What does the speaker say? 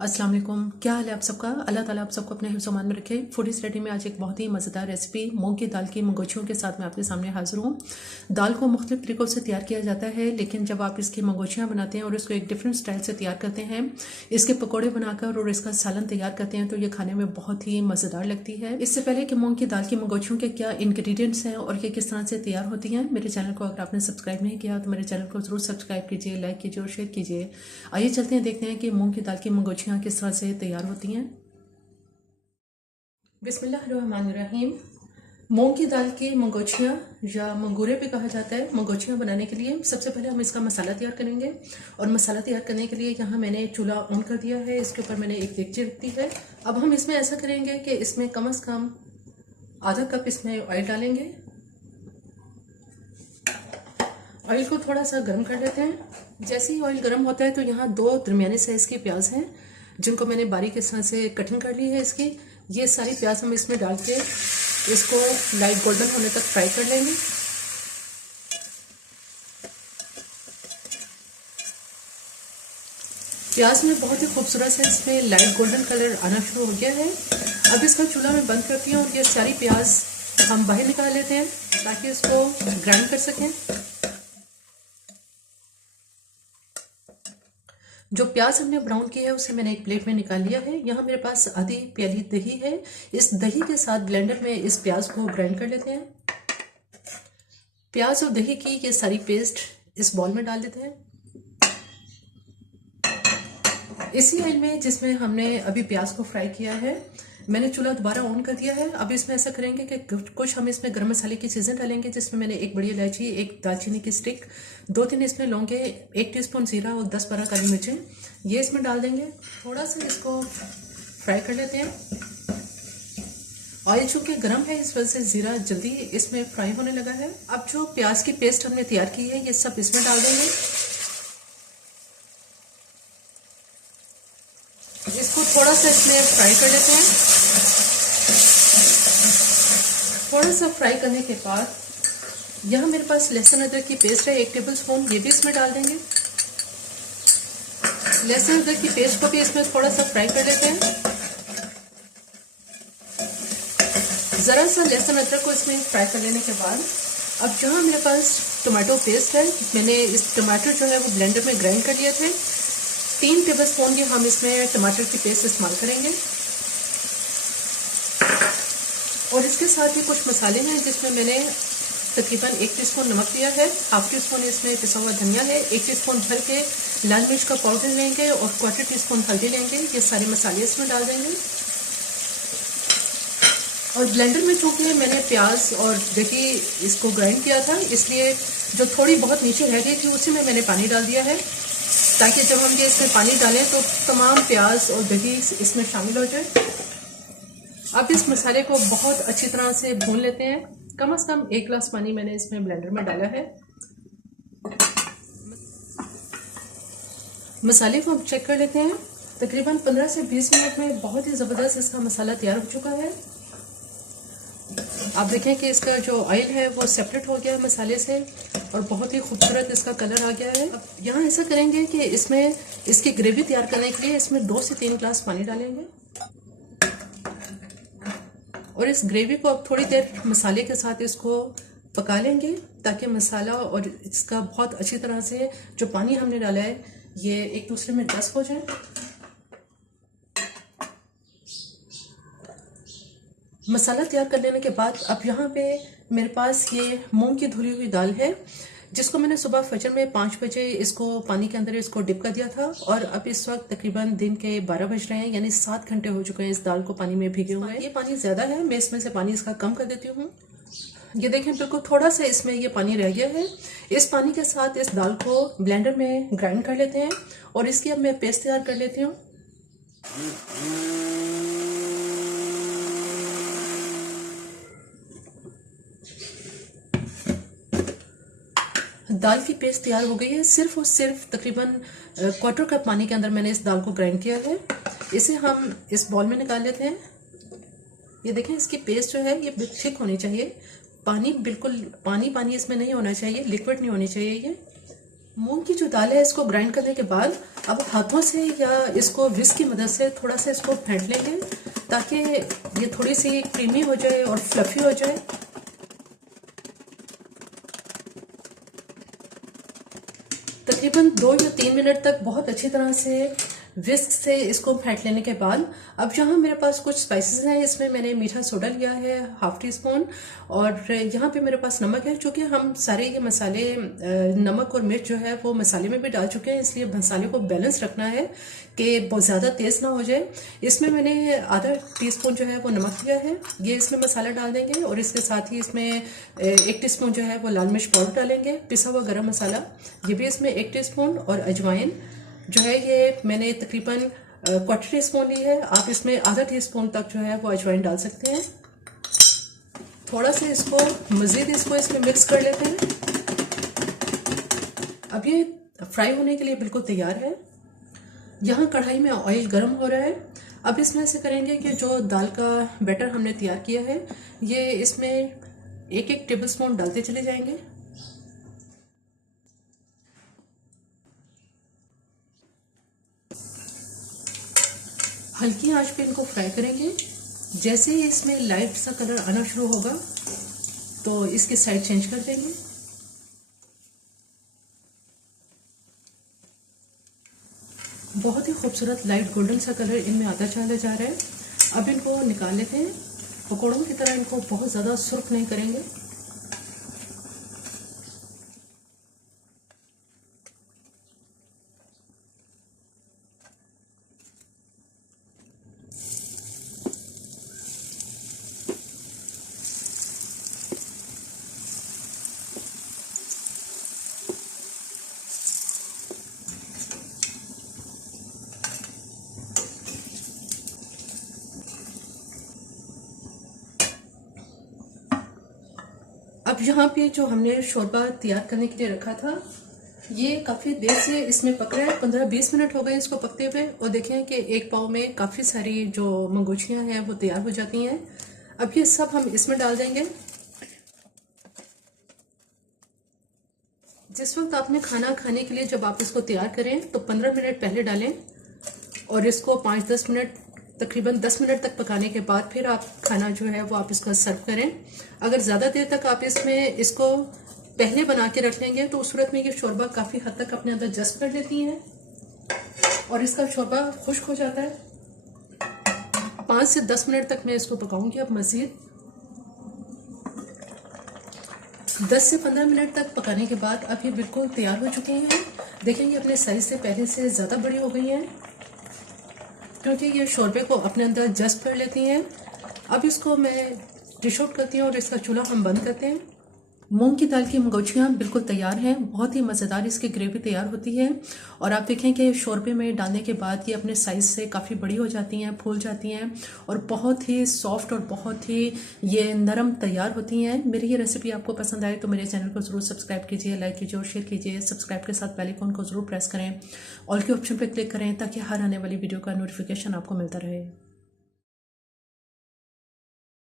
अस्सलाम वालेकुम। क्या हाल है आप सबका? अल्लाह ताला आप सबको अपने हिफ्ज़-ओ-मान में रखे। फूडीज़ रेडी में आज एक बहुत ही मज़ेदार रेसिपी मूंग की दाल की मंगोछियों के साथ मैं आपके सामने हाजिर हूँ। दाल को मुख्तलिफ तरीक़ों से तैयार किया जाता है, लेकिन जब आप इसकी मंगोछियाँ बनाते हैं और इसको एक डिफरेंट स्टाइल से तैयार करते हैं, इसके पकौड़े बनाकर और इसका सालन तैयार करते हैं, तो ये खाने में बहुत ही मज़ेदार लगती है। इससे पहले कि मूंग की दाल की मंगोछियों के क्या इंग्रेडिएंट्स हैं और ये किस तरह से तैयार होती हैं, मेरे चैनल को अगर आपने सब्सक्राइब नहीं किया तो मेरे चैनल को ज़रूर सब्सक्राइब कीजिए, लाइक कीजिए और शेयर कीजिए। आइए चलते हैं, देखते हैं कि मूंग की दाल की मंगोछियाँ किस तरह से तैयार होती हैं। बिस्मिल्लाहिर्रहमानिर्रहीम। मूंग की दाल की मंगोछियाँ या मंगूरे भी कहा जाता है। मंगोछियाँ बनाने के लिए सबसे पहले हम इसका मसाला तैयार करेंगे, और मसाला तैयार करने के लिए यहाँ मैंने चूल्हा ऑन कर दिया है। इसके ऊपर मैंने एक देगची रख दी है। अब हम इसमें ऐसा करेंगे कि इसमें कम से कम आधा कप इसमें ऑयल डालेंगे। ऑयल को थोड़ा सा गर्म कर लेते हैं। जैसे ही ऑयल गर्म होता है तो यहाँ 2 दरमियाने साइज की प्याज हैं, जिनको मैंने बारीक इस तरह से कटिंग कर ली है। इसकी ये सारी प्याज हम इसमें डाल के इसको लाइट गोल्डन होने तक फ्राई कर लेंगे। प्याज में बहुत ही खूबसूरत से इसमें लाइट गोल्डन कलर आना शुरू हो गया है। अब इसका चूल्हा मैं बंद करती हूँ और ये सारी प्याज हम बाहर निकाल लेते हैं ताकि इसको ग्राइंड कर सकें। जो प्याज हमने ब्राउन की है उसे मैंने एक प्लेट में निकाल लिया है। यहाँ मेरे पास आधी प्याली दही है। इस दही के साथ ब्लेंडर में इस प्याज को ग्राइंड कर लेते हैं। प्याज और दही की ये सारी पेस्ट इस बॉल में डाल देते हैं। इसी ऑयल में जिसमें हमने अभी प्याज को फ्राई किया है, मैंने चूल्हा दोबारा ऑन कर दिया है। अब इसमें ऐसा करेंगे कि कुछ हम इसमें गर्म मसाले की चीज़ें डालेंगे, जिसमें मैंने एक बड़ी इलायची, एक दालचीनी की स्टिक, 2-3 इसमें लौंगे, 1 टीस्पून जीरा और 10-12 काली मिर्चें ये इसमें डाल देंगे। थोड़ा सा इसको फ्राई कर लेते हैं। ऑयल चूँकि गर्म है इस वजह से जीरा जल्दी इसमें फ्राई होने लगा है। अब जो प्याज की पेस्ट हमने तैयार की है ये सब इसमें डाल देंगे। इसको थोड़ा सा इसमें फ्राई कर लेते हैं। थोड़ा सा फ्राई करने के बाद यहाँ मेरे पास लहसुन अदरक की पेस्ट है 1 टेबल स्पून, ये भी इसमें डाल देंगे। लहसुन अदरक की पेस्ट को भी इसमें थोड़ा सा फ्राई कर लेते हैं। ज़रा सा लहसुन अदरक को इसमें फ्राई कर लेने के बाद अब जहाँ मेरे पास टमाटो पेस्ट है, मैंने इस टमाटर जो है वो ब्लेंडर में ग्राइंड कर लिए थे। 3 टेबल स्पून की हम इसमें टमाटर की पेस्ट इस्तेमाल करेंगे। और इसके साथ ही कुछ मसाले हैं, जिसमें मैंने तकरीबन 1 टीस्पून नमक दिया है, 1/2 टीस्पून इसमें पिसा हुआ धनिया है, 1 टीस्पून भर के लाल मिर्च का पाउडर लेंगे और 1/4 टीस्पून हल्दी लेंगे। ये सारे मसाले इसमें डाल देंगे। और ब्लेंडर में चूँकि मैंने प्याज और दही इसको ग्राइंड किया था, इसलिए जो थोड़ी बहुत नीचे रह गई थी उसी में मैंने पानी डाल दिया है, ताकि जब हम ये इसमें पानी डालें तो तमाम प्याज और दही इसमें शामिल हो जाए। अब इस मसाले को बहुत अच्छी तरह से भून लेते हैं। कम से कम 1 गिलास पानी मैंने इसमें ब्लेंडर में डाला है। मसाले को हम चेक कर लेते हैं। तकरीबन 15 से 20 मिनट में बहुत ही ज़बरदस्त इसका मसाला तैयार हो चुका है। आप देखें कि इसका जो ऑयल है वो सेपरेट हो गया है मसाले से और बहुत ही खूबसूरत इसका कलर आ गया है। अब यहाँ ऐसा करेंगे कि इसमें इसकी ग्रेवी तैयार करने के लिए इसमें 2 से 3 गिलास पानी डालेंगे, और इस ग्रेवी को अब थोड़ी देर मसाले के साथ इसको पका लेंगे, ताकि मसाला और इसका बहुत अच्छी तरह से जो पानी हमने डाला है ये एक दूसरे में डस्ट हो जाए। मसाला तैयार कर लेने के बाद अब यहाँ पे मेरे पास ये मूंग की धुली हुई दाल है, जिसको मैंने सुबह फजर में 5 बजे इसको पानी के अंदर इसको डिप कर दिया था, और अब इस वक्त तकरीबन दिन के 12 बज रहे हैं, यानी 7 घंटे हो चुके हैं इस दाल को पानी में भीगे हुए हैं। ये पानी ज़्यादा है, मैं इसमें से पानी इसका कम कर देती हूँ। ये देखें बिल्कुल थोड़ा सा इसमें ये पानी रह गया है। इस पानी के साथ इस दाल को ब्लेंडर में ग्राइंड कर लेते हैं, और इसकी अब मैं पेस्ट तैयार कर लेती हूँ। दाल की पेस्ट तैयार हो गई है। सिर्फ और सिर्फ तकरीबन 1/4 कप पानी के अंदर मैंने इस दाल को ग्राइंड किया है। इसे हम इस बॉल में निकाल लेते हैं। ये देखें इसकी पेस्ट जो है ये थिक होनी चाहिए। पानी बिल्कुल पानी इसमें नहीं होना चाहिए, लिक्विड नहीं होनी चाहिए ये। मूंग की जो दाल है इसको ग्राइंड करने के बाद अब हाथों से या इसको विस्क की मदद से थोड़ा सा इसको फेंट लेंगे ताकि ये थोड़ी सी क्रीमी हो जाए और फ्लफी हो जाए। तकरीबन 2 या 3 मिनट तक बहुत अच्छी तरह से विस्क से इसको फेंट लेने के बाद अब यहाँ मेरे पास कुछ स्पाइसेस हैं। इसमें मैंने मीठा सोडा लिया है ½ टी स्पून, और यहाँ पे मेरे पास नमक है। चूँकि हम सारे ये मसाले नमक और मिर्च जो है वो मसाले में भी डाल चुके हैं, इसलिए मसाले को बैलेंस रखना है कि बहुत ज़्यादा तेज़ ना हो जाए। इसमें मैंने ½ टी स्पून जो है वो नमक लिया है, ये इसमें मसाला डाल देंगे। और इसके साथ ही इसमें 1 टीस्पून जो है वो लाल मिर्च पाउडर डालेंगे, पिसा हुआ गरम मसाला ये भी इसमें 1 टीस्पून, और अजवाइन जो है ये मैंने तकरीबन ½ टी स्पून ली है। आप इसमें ½ टी स्पून तक जो है वो अजवाइन डाल सकते हैं। थोड़ा सा इसको मज़ीद इसमें मिक्स कर लेते हैं। अब ये फ्राई होने के लिए बिल्कुल तैयार है। यहाँ कढ़ाई में ऑयल गर्म हो रहा है। अब इसमें ऐसे करेंगे कि जो दाल का बैटर हमने तैयार किया है ये इसमें 1-1 टेबल स्पून डालते चले जाएंगे। हल्की आंच पे इनको फ्राई करेंगे। जैसे ही इसमें लाइट सा कलर आना शुरू होगा तो इसकी साइड चेंज कर देंगे। बहुत ही खूबसूरत लाइट गोल्डन सा कलर इनमें आता चला जा रहा है। अब इनको निकाल लेते हैं। पकौड़ों की तरह इनको बहुत ज़्यादा सुर्ख नहीं करेंगे। अब यहाँ पे जो हमने शोरबा तैयार करने के लिए रखा था ये काफ़ी देर से इसमें पक रहा है। 15-20 मिनट हो गए इसको पकते हुए, और देखें कि एक पाव में काफ़ी सारी जो मंगोछियाँ हैं वो तैयार हो जाती हैं। अब ये सब हम इसमें डाल देंगे। जिस वक्त आपने खाना खाने के लिए जब आप इसको तैयार करें तो 15 मिनट पहले डालें, और इसको 5-10 मिनट तकरीबन 10 मिनट तक पकाने के बाद फिर आप खाना जो है वो आप इसका सर्व करें। अगर ज़्यादा देर तक आप इसमें इसको पहले बना के रख लेंगे तो उस सूरत में ये शोरबा काफ़ी हद तक अपने अंदर जज़्ब कर लेती हैं और इसका शोरबा खुश्क हो जाता है। 5 से 10 मिनट तक मैं इसको पकाऊंगी। अब मज़ीद 10 से 15 मिनट तक पकाने के बाद अब ये बिल्कुल तैयार हो चुके हैं। देखेंगे अपने साइज़ से पहले से ज़्यादा बड़ी हो गई हैं क्योंकि ये शोरबे को अपने अंदर जज़्ब कर लेती हैं। अब इसको मैं डिश आउट करती हूँ और इसका चूल्हा हम बंद करते हैं। मूंग की दाल की मंगोछियाँ बिल्कुल तैयार हैं। बहुत ही मज़ेदार इसकी ग्रेवी तैयार होती है और आप देखें कि शोरबे में डालने के बाद ये अपने साइज़ से काफ़ी बड़ी हो जाती हैं, फूल जाती हैं और बहुत ही सॉफ्ट और बहुत ही ये नरम तैयार होती हैं। मेरी ये रेसिपी आपको पसंद आए तो मेरे चैनल को ज़रूर सब्सक्राइब कीजिए, लाइक कीजिए और शेयर कीजिए। सब्सक्राइब के साथ बेल आइकन को ज़रूर प्रेस करें, ऑल के ऑप्शन पर क्लिक करें ताकि हर आने वाली वीडियो का नोटिफिकेशन आपको मिलता रहे।